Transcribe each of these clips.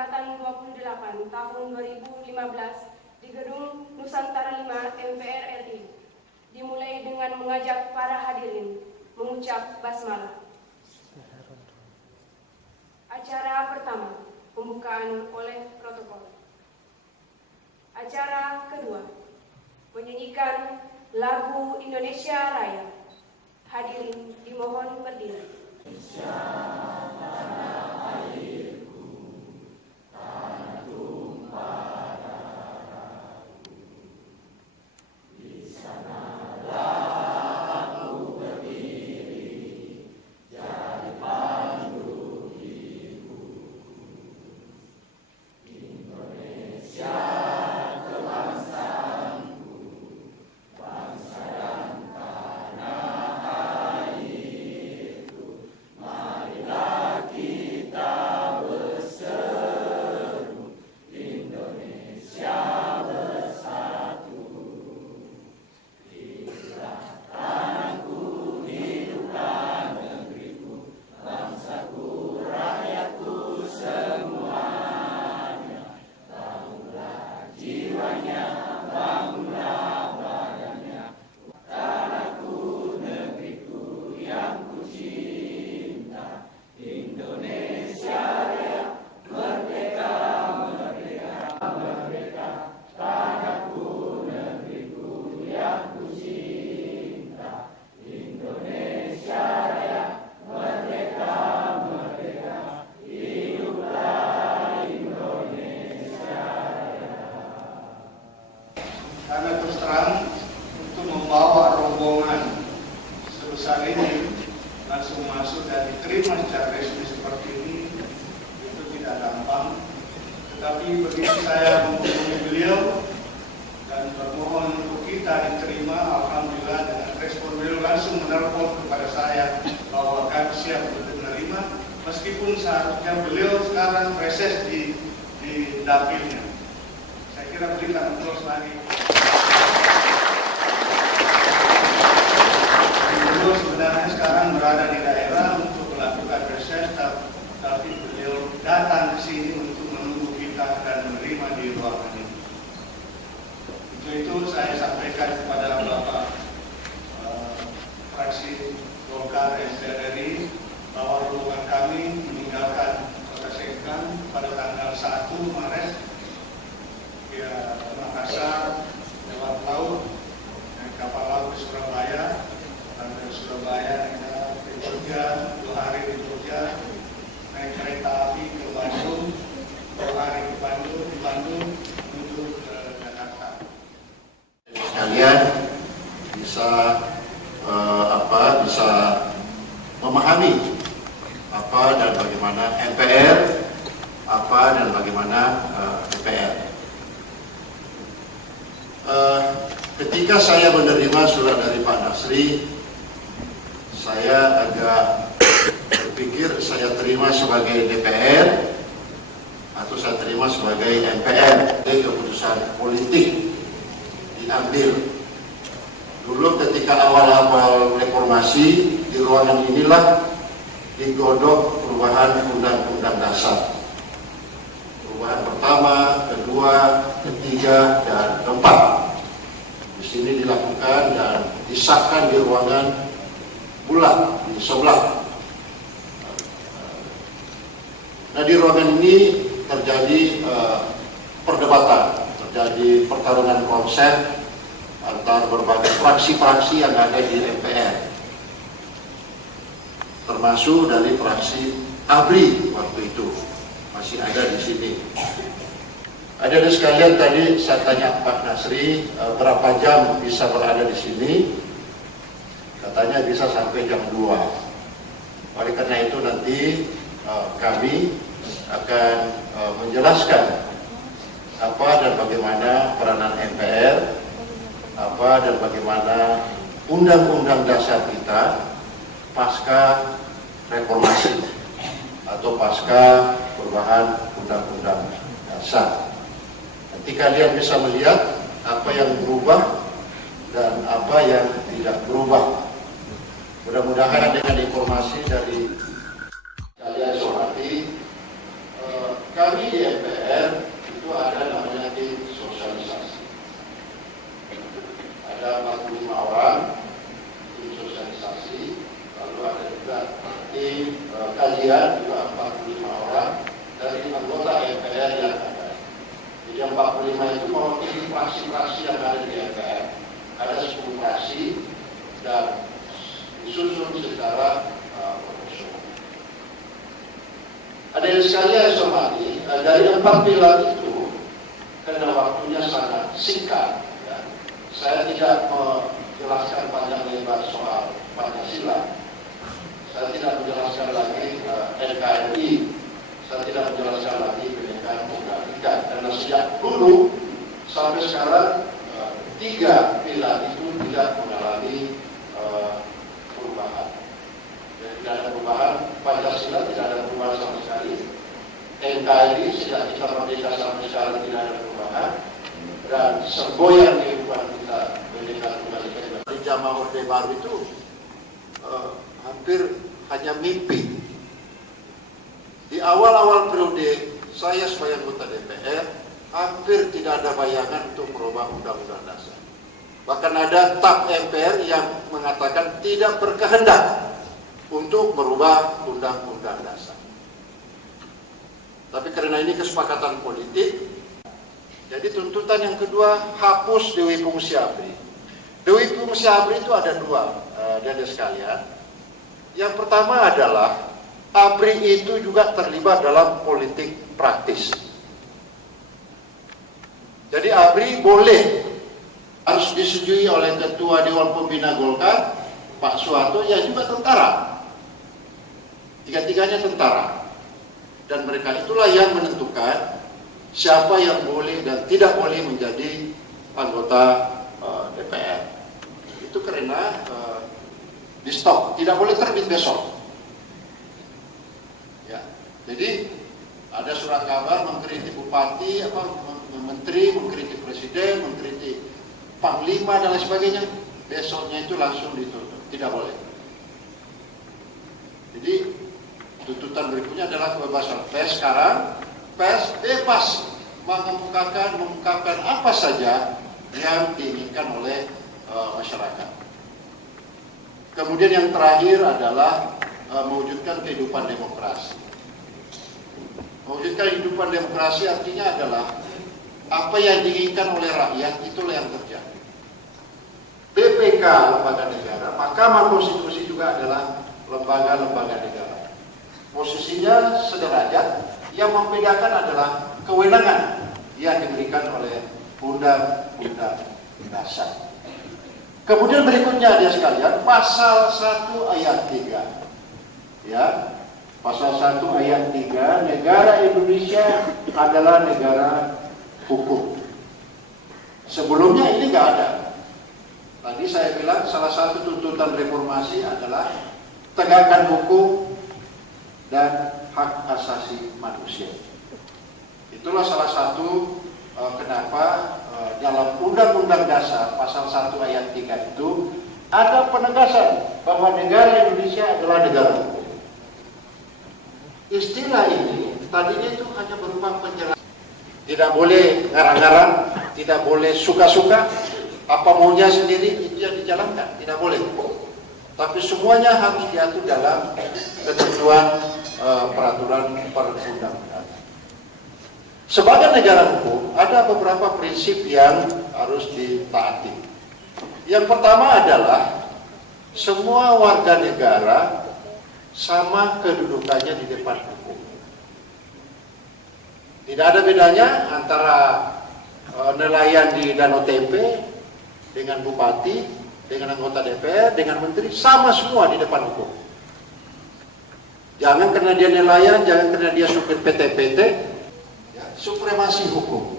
Angkatan 28 tahun 2015 di Gedung Nusantara 5 MPR RI, dimulai dengan mengajak para hadirin mengucap basmalah. Acara pertama, pembukaan oleh protokol. Acara kedua, menyanyikan lagu Indonesia Raya. Hadirin dimohon berdiri. Karena terus terang untuk membawa rombongan sebesar ini langsung masuk dan diterima secara resmi seperti ini itu tidak gampang. Tetapi begitu saya menghubungi beliau dan bermohon untuk kita diterima, alhamdulillah dengan respon beliau langsung menelepon kepada saya bahwa kami siap untuk menerima, meskipun seharusnya beliau sekarang reses di dapilnya. Saya kira berikan terus lagi. Beliau sebenarnya sekarang berada di daerah untuk melakukan reses, tapi beliau datang ke sini untuk menunggu kita dan menerima di ruangan ini. Itu saya sampaikan kepada Bapak fraksi Golkar MPR RI bahwa rombongan kami meninggalkan Kota Sengkang pada tanggal 1 Maret via Makassar lewat laut, naik kapal laut ke Surabaya. Dari Surabaya ke Jogja, 2 hari di Jogja, naik kereta api ke Bandung, 2 hari ke Bandung, di Bandung menuju ke Jakarta. Kalian bisa bisa memahami apa dan bagaimana MPR, apa dan bagaimana DPR. Ketika saya menerima surat dari Pak Nasri, saya agak berpikir saya terima sebagai DPR atau saya terima sebagai MPR. Keputusan politik diambil. Dulu ketika awal-awal reformasi, di ruangan inilah digodok perubahan Undang-Undang Dasar. Perubahan pertama, kedua, ketiga, dan keempat. Di sini dilakukan dan disahkan di ruangan bulan di sebelah. Nah, di ruangan ini terjadi perdebatan, terjadi pertarungan konsep antar berbagai fraksi-fraksi yang ada di MPR, termasuk dari fraksi ABRI waktu itu masih ada di sini. Adik-adik sekalian, tadi saya tanya Pak Nasri berapa jam bisa berada di sini. Katanya bisa sampai jam 2. Oleh karena itu nanti kami akan menjelaskan apa dan bagaimana peranan MPR, apa dan bagaimana Undang-Undang Dasar kita pasca reformasi atau pasca perubahan Undang-Undang Dasar. Nanti kalian bisa melihat apa yang berubah dan apa yang tidak berubah. Mudah-mudahan dengan informasi dari kalian hormati, kami di ada 45 orang tim sosialisasi, lalu ada juga tim kajian juga 45 orang dari anggota MPR yang ada. Jadi 45 itu mewakili fraksi-fraksi yang ada di MPR. Ada 10 fraksi dan disusun secara proporsional. Hadirin sekalian yang saya hormati, dari 4 pilar itu karena waktunya sangat singkat, ya, saya tidak menjelaskan panjang lebar soal Pancasila. Saya tidak menjelaskan lagi NKRI. Saya tidak menjelaskan lagi Bhinneka Tunggal Ika. Karena sejak dulu sampai sekarang 3 pilar itu tidak mengalami perubahan. Dan tidak ada perubahan. Pancasila tidak ada perubahan sama sekali. NKRI sejak kita merdeka sampai sekarang tidak ada perubahan. Dan semboyan kehidupan kita Bhinneka Tunggal Ika di zaman Orde Baru itu hampir hanya mimpi. Di awal-awal periode saya sebagai anggota DPR hampir tidak ada bayangan untuk merubah Undang-Undang Dasar. Bahkan ada TAP MPR yang mengatakan tidak berkehendak untuk merubah Undang-Undang Dasar. Tapi karena ini kesepakatan politik, jadi tuntutan yang kedua hapus Dewi Fungsi ABRI. Dewi Fungsi ABRI itu ada 2, dan sekalian. Yang pertama adalah ABRI itu juga terlibat dalam politik praktis. Jadi ABRI boleh, harus disetujui oleh Ketua Dewan Pembina Golkar, Pak Soeharto, yang juga tentara. Tiga-tiganya tentara. Dan mereka itulah yang menentukan siapa yang boleh dan tidak boleh menjadi anggota DPR. Itu karena di stop, tidak boleh terbit besok. Ya, jadi ada surat kabar mengkritik bupati, menteri, mengkritik presiden, mengkritik panglima dan lain sebagainya. Besoknya itu langsung ditutup, tidak boleh. Jadi tuntutan berikutnya adalah kebebasan pers. Sekarang pers bebas mengungkapkan apa saja yang diinginkan oleh masyarakat. Kemudian yang terakhir adalah mewujudkan kehidupan demokrasi. Mewujudkan kehidupan demokrasi artinya adalah apa yang diinginkan oleh rakyat itulah yang terjadi. BPK lembaga negara, Mahkamah Konstitusi juga adalah lembaga-lembaga negara. Posisinya sederajat, yang membedakan adalah kewenangan yang diberikan oleh Undang-Undang Dasar. Kemudian berikutnya dia sekalian, pasal 1 ayat 3. Ya, pasal 1 ayat 3, negara Indonesia adalah negara hukum. Sebelumnya ini nggak ada. Tadi saya bilang salah satu tuntutan reformasi adalah tegakkan hukum dan hak asasi manusia. Itulah salah satu kenapa dalam Undang-Undang Dasar pasal 1 ayat 3 itu ada penegasan bahwa negara Indonesia adalah negara hukum. Istilah ini tadinya itu hanya berupa penjelasan. Tidak boleh ngarang-ngarang, tidak boleh suka-suka, apa maunya sendiri itu yang dijalankan, tidak boleh. Tapi semuanya harus diatur dalam ketentuan peraturan perundang-undangan. Sebagai negara hukum, ada beberapa prinsip yang harus ditaati. Yang pertama adalah semua warga negara sama kedudukannya di depan hukum. Tidak ada bedanya antara nelayan di Danau Tempe dengan bupati, dengan anggota DPR, dengan menteri, sama semua di depan hukum. Jangan karena dia nelayan, jangan karena dia supir PT-PT, ya, supremasi hukum.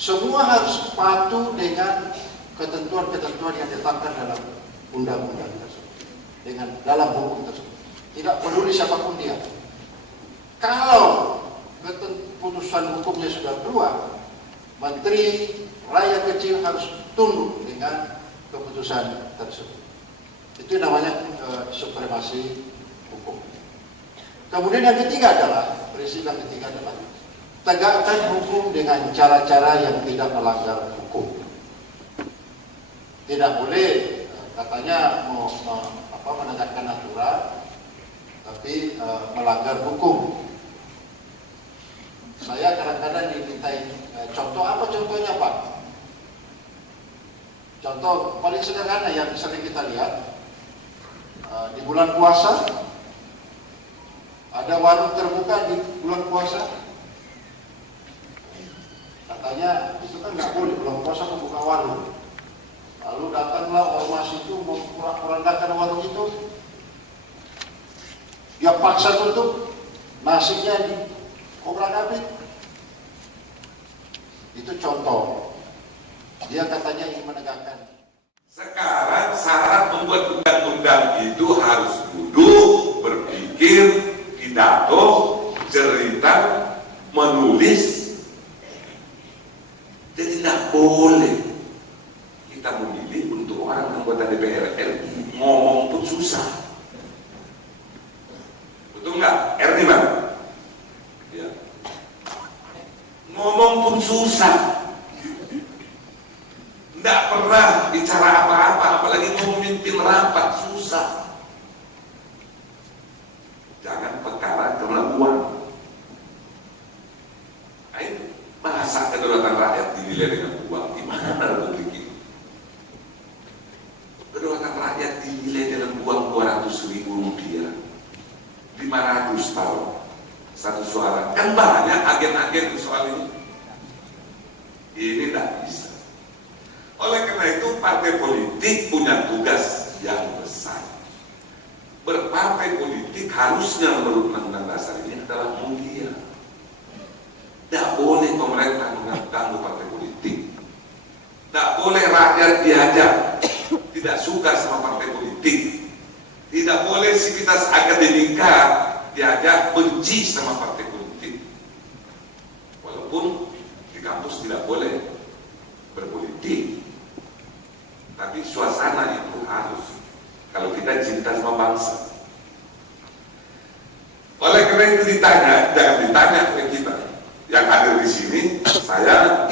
Semua harus patuh dengan ketentuan-ketentuan yang ditetapkan dalam undang-undang tersebut, dengan dalam hukum tersebut. Tidak peduli siapapun dia. Kalau keputusan hukumnya sudah keluar, menteri, rakyat kecil harus tunduk dengan keputusan tersebut. Itu namanya supremasi hukum. Kemudian yang ketiga adalah, prinsip yang ketiga adalah tegakkan hukum dengan cara-cara yang tidak melanggar hukum. tidak boleh katanya menegakkan aturan, tapi melanggar hukum. Saya kadang-kadang dimintai contoh, apa contohnya Pak? Contoh paling sederhana yang sering kita lihat, di bulan puasa, ada warung terbuka di bulan puasa. Katanya itu kan nggak boleh bulan puasa membuka warung. Lalu datanglah ormas itu merandakan warung itu. Dia paksa tutup, nasinya di obrak-abrik. Itu contoh. Dia katanya ingin menegakkan. Sekarang syarat membuat undang-undang itu harus duduk, berpikir, pidato, cerita, menulis. Jadi tidak boleh kita memilih untuk orang anggota DPR RI ngomong pun susah. Betul nggak? RI bang? Ya. Ngomong pun susah. Tidak pernah bicara apa-apa, apalagi memimpin rapat, susah. Jangan perkara karena uang. Ayo, masa kedaulatan rakyat dinilai dengan uang? Gimana republik ini? Kedaulatan rakyat dinilai dengan uang 200.000 rupiah, 500 tahun, satu suara. Kan banyak agen-agen soal ini. Ini tidak bisa. Oleh karena itu partai politik punya tugas yang besar. Berpartai politik harusnya menurut Undang-Undang Dasar ini adalah mulia. Tidak boleh pemerintah mengganggu partai politik. Tidak boleh rakyat diajak tidak suka sama partai politik. Tidak boleh sivitas akademika diajak benci sama partai politik. Walaupun di kampus tidak boleh berpolitik. Tapi suasana itu harus kalau kita cinta sama bangsa. Oleh karena itu ditanya, jangan ditanya oleh kita yang hadir di sini. Saya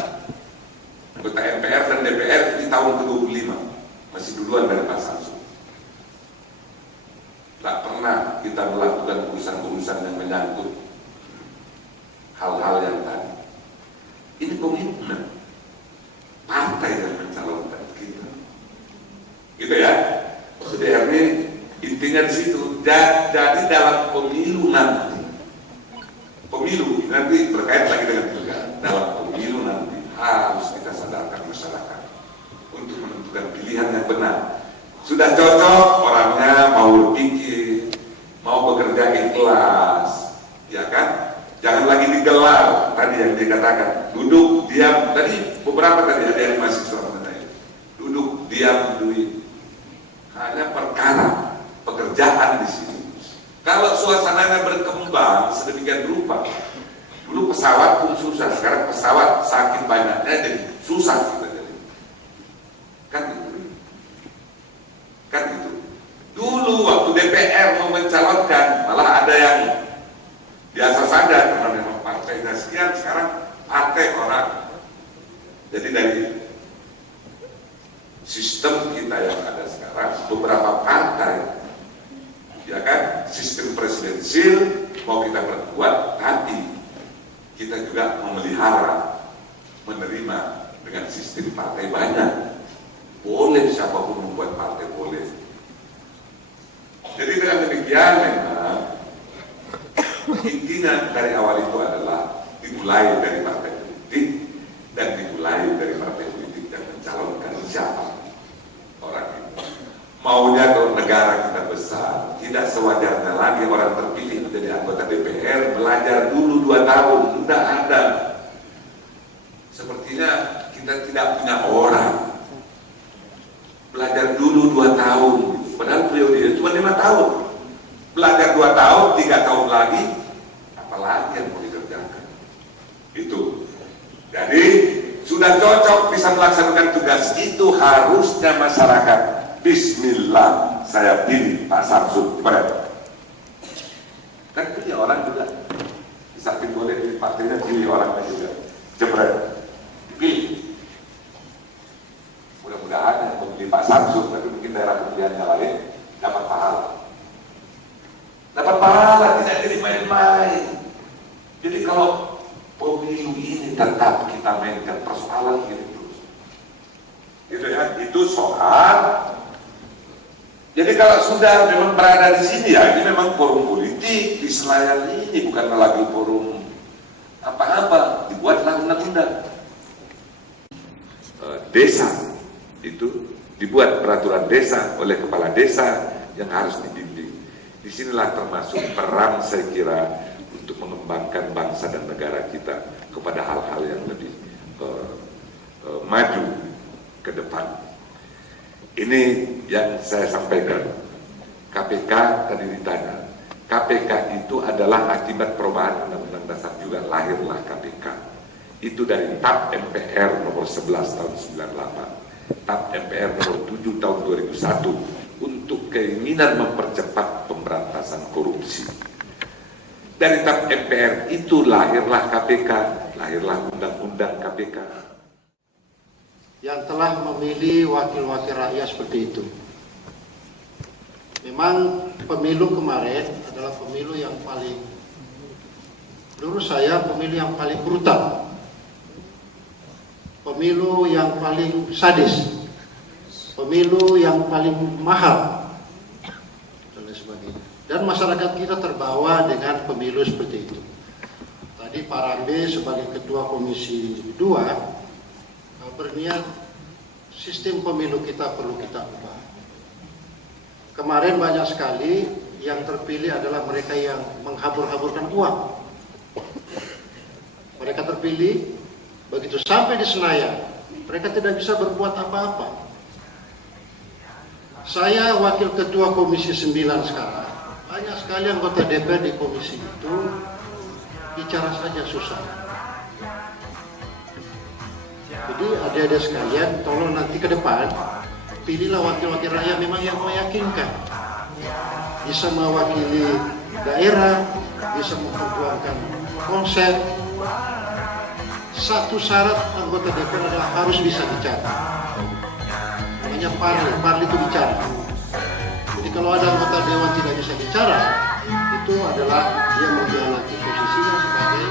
anggota MPR dan DPR di tahun ke-25, masih duluan dari Pak Samsul. Tak pernah kita melakukan urusan-urusan yang menyangkut hal-hal yang tadi. Ini komitmen partai yang mencalonkan kita. Gitu ya, maksudnya ini intinya di situ. Jadi dalam pemilu nanti berkait lagi dengan pilkada. Dalam pemilu nanti harus kita sadarkan masyarakat untuk menentukan pilihan yang benar. Sudah cocok orangnya, mau berpikir, mau bekerja ikhlas, ya kan? Jangan lagi digelar. Tadi yang dikatakan duduk diam. Tadi beberapa tadi ada yang mahasiswa mengenai duduk diam duit. Hanya perkara pekerjaan di sini. Kalau suasananya berkembang sedemikian rupa, dulu pesawat pun susah, sekarang pesawat sakit banyaknya jadi susah kita jadi. Kan itu. Dulu waktu DPR mau mencalonkan, malah ada yang biasa saja karena memang partainya sekian, sekarang partai orang. Jadi dari sistem kita yang ada sekarang, beberapa partai, ya kan, sistem presidensil mau kita perkuat, tapi kita juga memelihara, menerima dengan sistem partai banyak. Boleh siapapun membuat partai, boleh. Jadi dengan demikian memang intinya dari awal itu adalah dimulai dari partai politik dan dimulai dari partai politik yang mencalonkan siapa orang itu. Maunya kalau negara kita besar, tidak sewajarnya lagi orang terpilih menjadi anggota DPR belajar dulu 2 tahun. Tidak ada. Sepertinya kita tidak punya orang belajar dulu 2 tahun. Padahal periode cuma 5 tahun. Belajar 2 tahun, 3 tahun lagi, apalagi yang mau dikerjakan. Itu. Jadi sudah cocok bisa melaksanakan tugas itu, harusnya masyarakat. Bismillah, saya pilih Pak Samsul. Kan pilih orang juga. Di samping boleh pilih partainya, pilih orangnya juga. Jebret, pilih. Mudah-mudahan yang di Pak Samsul, tapi mungkin daerah pemilihannya lain, dapat pahala. Dapat pahala, tidak jadi main-main. Jadi kalau pemilu ini tetap kita mainkan persoalan ini terus. Gitu ya, itu soal. Jadi kalau sudah memang berada di sini ya, ini memang forum politik di Senayan ini, bukan lagi forum apa-apa, dibuatlah undang-undang. Desa itu dibuat peraturan desa oleh kepala desa yang harus dibimbing. Disinilah termasuk peran saya kira untuk mengembangkan bangsa dan negara kita kepada hal-hal yang lebih maju ke depan. Ini yang saya sampaikan. KPK tadi ditanya, KPK itu adalah akibat perubahan Undang-Undang Dasar juga lahirlah KPK. Itu dari TAP MPR nomor 11 tahun 98, TAP MPR nomor 7 tahun 2001 untuk keinginan mempercepat pemberantasan korupsi. Dari TAP MPR itu lahirlah KPK, lahirlah Undang-Undang KPK. Yang telah memilih wakil-wakil rakyat seperti itu. Memang pemilu kemarin adalah pemilu yang paling, menurut saya pemilu yang paling brutal, pemilu yang paling sadis, pemilu yang paling mahal, dan lain sebagainya. Dan masyarakat kita terbawa dengan pemilu seperti itu. Tadi Pak Rambe sebagai Ketua Komisi 2 berniat sistem pemilu kita perlu kita ubah. Kemarin banyak sekali yang terpilih adalah mereka yang menghambur-hamburkan uang. Mereka terpilih, begitu sampai di Senayan, mereka tidak bisa berbuat apa-apa. Saya wakil ketua Komisi 9 sekarang, banyak sekali anggota DPR di komisi itu bicara saja susah. Jadi adik-adik sekalian, tolong nanti ke depan pilihlah wakil-wakil rakyat memang yang meyakinkan, bisa mewakili daerah, bisa memperjuangkan konsep. Satu syarat anggota DPR adalah harus bisa bicara. Namanya parli itu bicara. Jadi kalau ada anggota dewan tidak bisa bicara, itu adalah dia mengkhianati posisinya sebagai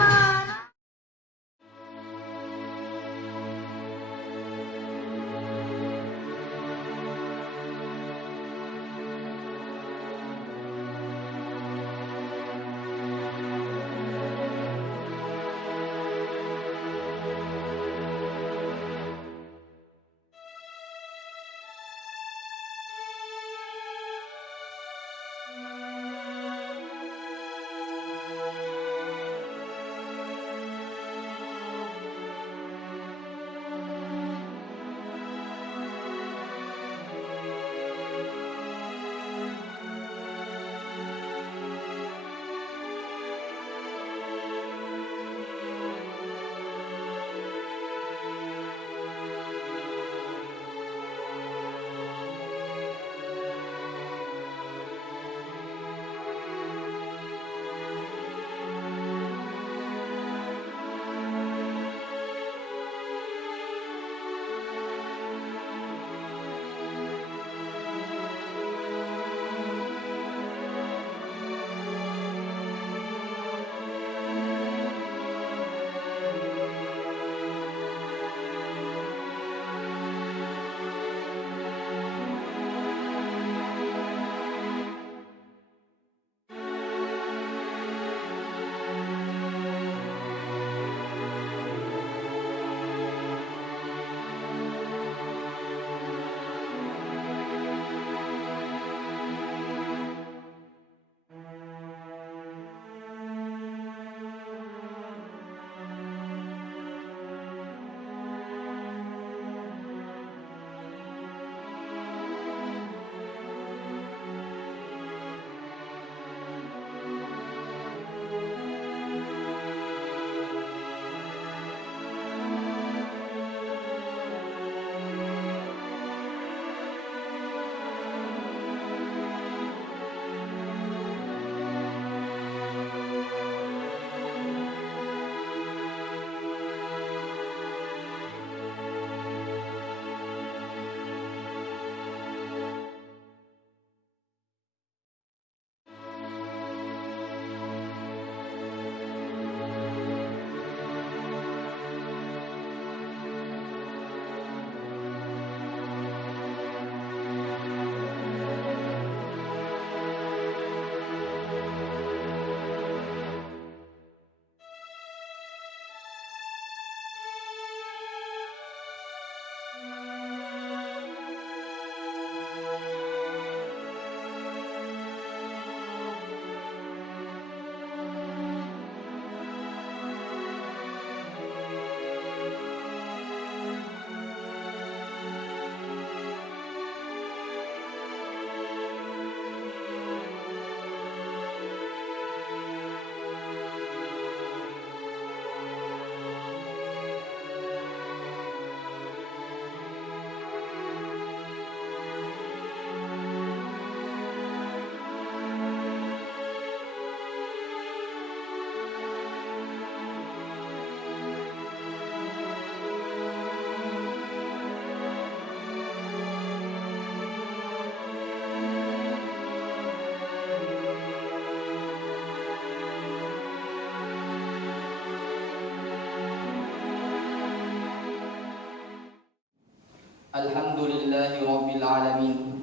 Alhamdulillahi Rabbil Alamin.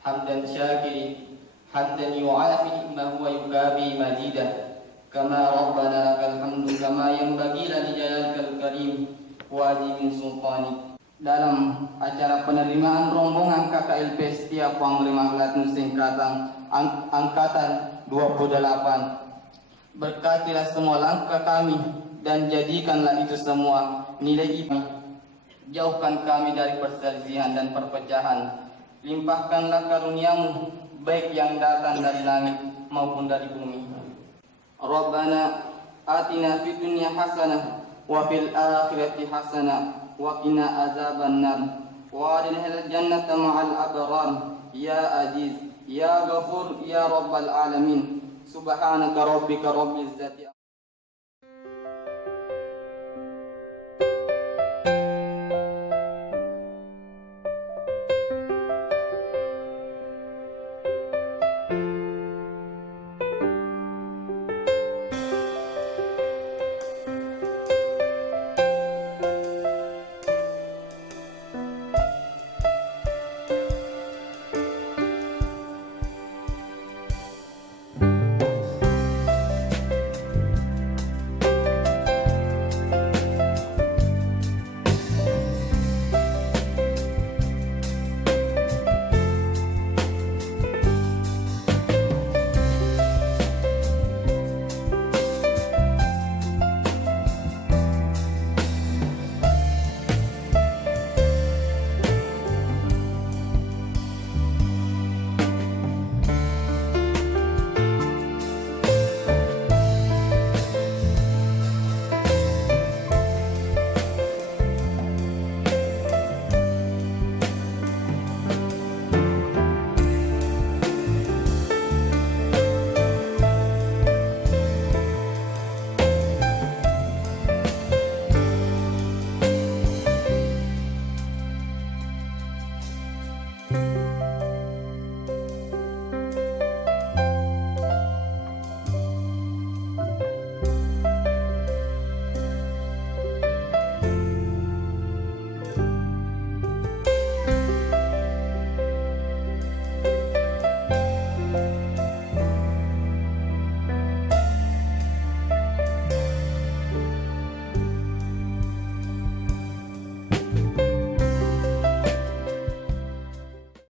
Hamdan syakiri, hamdan yu'afi ma huwa yukabi mazidah. Kama Rabbana kalhamdu kama yanbaghi li jalalkal karim wa azimi sultanik. Dalam acara penerimaan rombongan KKLP setiap Wang 15 Nusantara angkatan 28, berkatilah semua langkah kami dan jadikanlah itu semua nilai ibadah. Jauhkan kami dari perselisihan dan perpecahan. Limpahkanlah karuniamu, baik yang datang dari langit maupun dari bumi. Rabbana atina fid dunya hasanah wa fil akhirati hasanah wa qina azaban nar wa adkhilna jannata ma'al abrar ya aziz ya ghafur ya rabbal alamin. Subhanaka rabbika rabbil izzati Thank you.